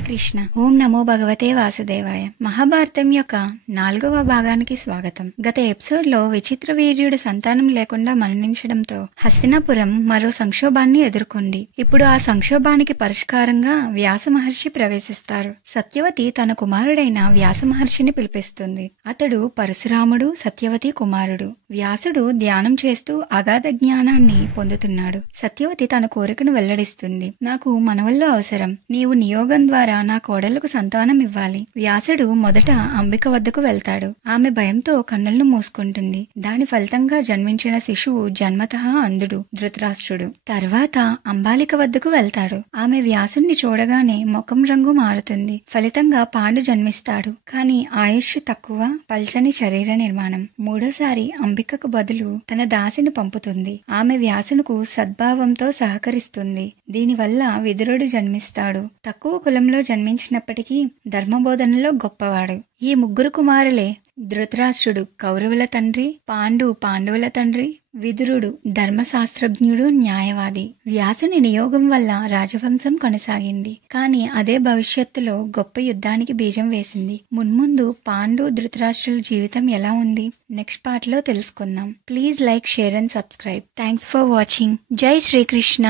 శ్రీకృష్ణ. ఓం నమో భగవతే వాసుదేవాయ. మహాభారతం యొక్క 4వ భాగానికి స్వాగతం. గత ఎపిసోడ్ లో విచిత్ర వీర్యుడు సంతానం లేకుండా మరణించడంతో హస్తినాపురం మరో సంక్షోభాన్ని ఎదుర్కొంది. ఇప్పుడు ఆ సంక్షోభానికి పరిష్కారంగా వ్యాస మహర్షి ప్రవేశిస్తారు. సత్యవతి తన కుమారుడైన వ్యాస మహర్షిని పిలిపిస్తుంది. అతడు పరశురాముడు, సత్యవతి కుమారుడు. వ్యాసుడు ధ్యానం చేస్తూ అగాధ జ్ఞానాన్ని పొందుతున్నాడు. సత్యవతి తన కోరికను వెల్లడిస్తుంది. నాకు మనవల్లో అవసరం. నీవు నియోగం ద్వారా నా కోడళ్లకు సంతానం ఇవ్వాలి. వ్యాసుడు మొదట అంబిక వద్దకు వెళ్తాడు. ఆమె భయంతో కన్నులను మూసుకుంటుంది. దాని ఫలితంగా జన్మించిన శిశువు జన్మతః అంధుడు, ధృతరాష్ట్రుడు. తర్వాత అంబాలిక వద్దకు వెళ్తాడు. ఆమె వ్యాసుణ్ణి చూడగానే ముఖం రంగు మారుతుంది. ఫలితంగా పాండు జన్మిస్తాడు. కాని ఆయుష్ తక్కువ, పల్చని శరీర నిర్మాణం. మూడోసారి అంబికకు బదులు తన దాసిని పంపుతుంది. ఆమె వ్యాసునకు సద్భావంతో సహకరిస్తుంది. దీనివల్ల విదురుడు జన్మిస్తాడు. తక్కువ కులంలో జన్మించినప్పటికీ ధర్మబోధనలో గొప్పవాడు. ఈ ముగ్గురు కుమారులే ధృతరాష్ట్రుడు కౌరవుల తండ్రి, పాండు పాండవుల తండ్రి, విదురుడు ధర్మశాస్త్రజ్ఞుడు, న్యాయవాది. వ్యాసుని నియోగం వల్ల రాజవంశం కొనసాగింది. కానీ అదే భవిష్యత్తులో గొప్ప యుద్ధానికి బీజం వేసింది. మున్ముందు పాండు ధృతరాష్ట్రుల జీవితం ఎలా ఉంది నెక్స్ట్ పార్ట్ లో తెలుసుకుందాం. Please like, share and subscribe. Thanks for watching. జై శ్రీకృష్ణ.